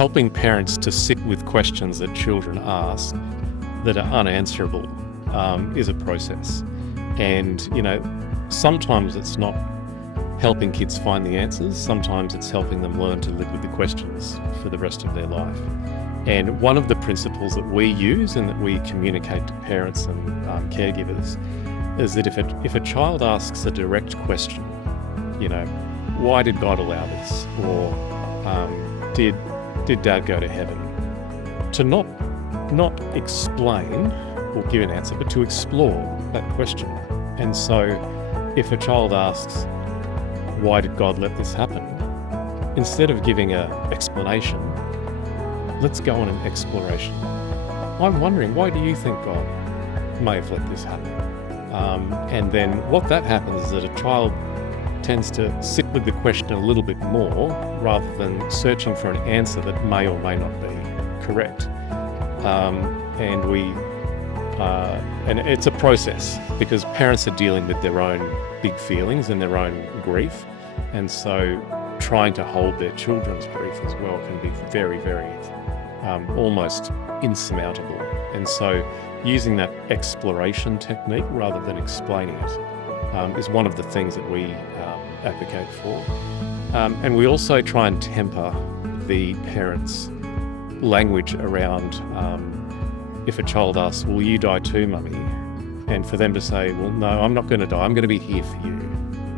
helping parents to sit with questions that children ask that are unanswerable is a process. And, sometimes it's not helping kids find the answers. Sometimes it's helping them learn to live with the questions for the rest of their life. And one of the principles that we use and that we communicate to parents and caregivers is that if a child asks a direct question, why did God allow this? Or did Dad go to heaven? To not explain or give an answer, but to explore that question. And so if a child asks, why did God let this happen? Instead of giving an explanation, let's go on an exploration. I'm wondering, why do you think God may have let this happen? And then what that happens is that a child tends to sit with the question a little bit more rather than searching for an answer that may or may not be correct. And it's a process because parents are dealing with their own big feelings and their own grief. And so trying to hold their children's grief as well can be very, very almost insurmountable. And so using that exploration technique rather than explaining it is one of the things that we advocate for. And we also try and temper the parents' language around if a child asks, will you die too, mummy? And for them to say, well, no, I'm not going to die. I'm going to be here for you.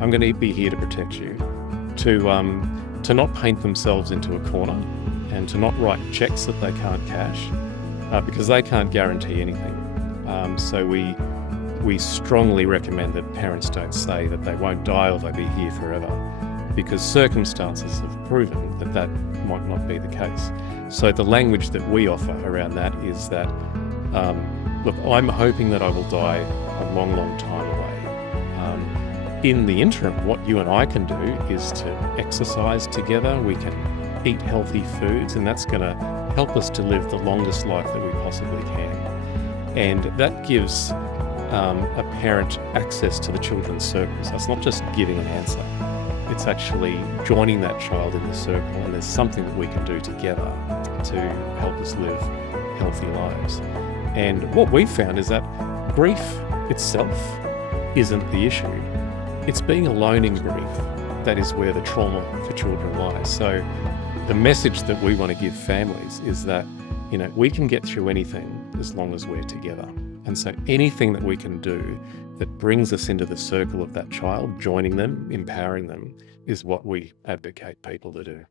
I'm going to be here to protect you. To not paint themselves into a corner and to not write checks that they can't cash because they can't guarantee anything. So we strongly recommend that parents don't say that they won't die or they'll be here forever because circumstances have proven that that might not be the case. So the language that we offer around that is that, look, I'm hoping that I will die a long, long time away. In the interim, what you and I can do is to exercise together. We can eat healthy foods, and that's going to help us to live the longest life that we possibly can. And that gives a parent access to the children's circles. So it's not just giving an answer. It's actually joining that child in the circle, and there's something that we can do together to help us live healthy lives. And what we found is that grief itself isn't the issue. It's being alone in grief that is where the trauma for children lies. So the message that we want to give families is that, we can get through anything as long as we're together. And so anything that we can do that brings us into the circle of that child, joining them, empowering them, is what we advocate people to do.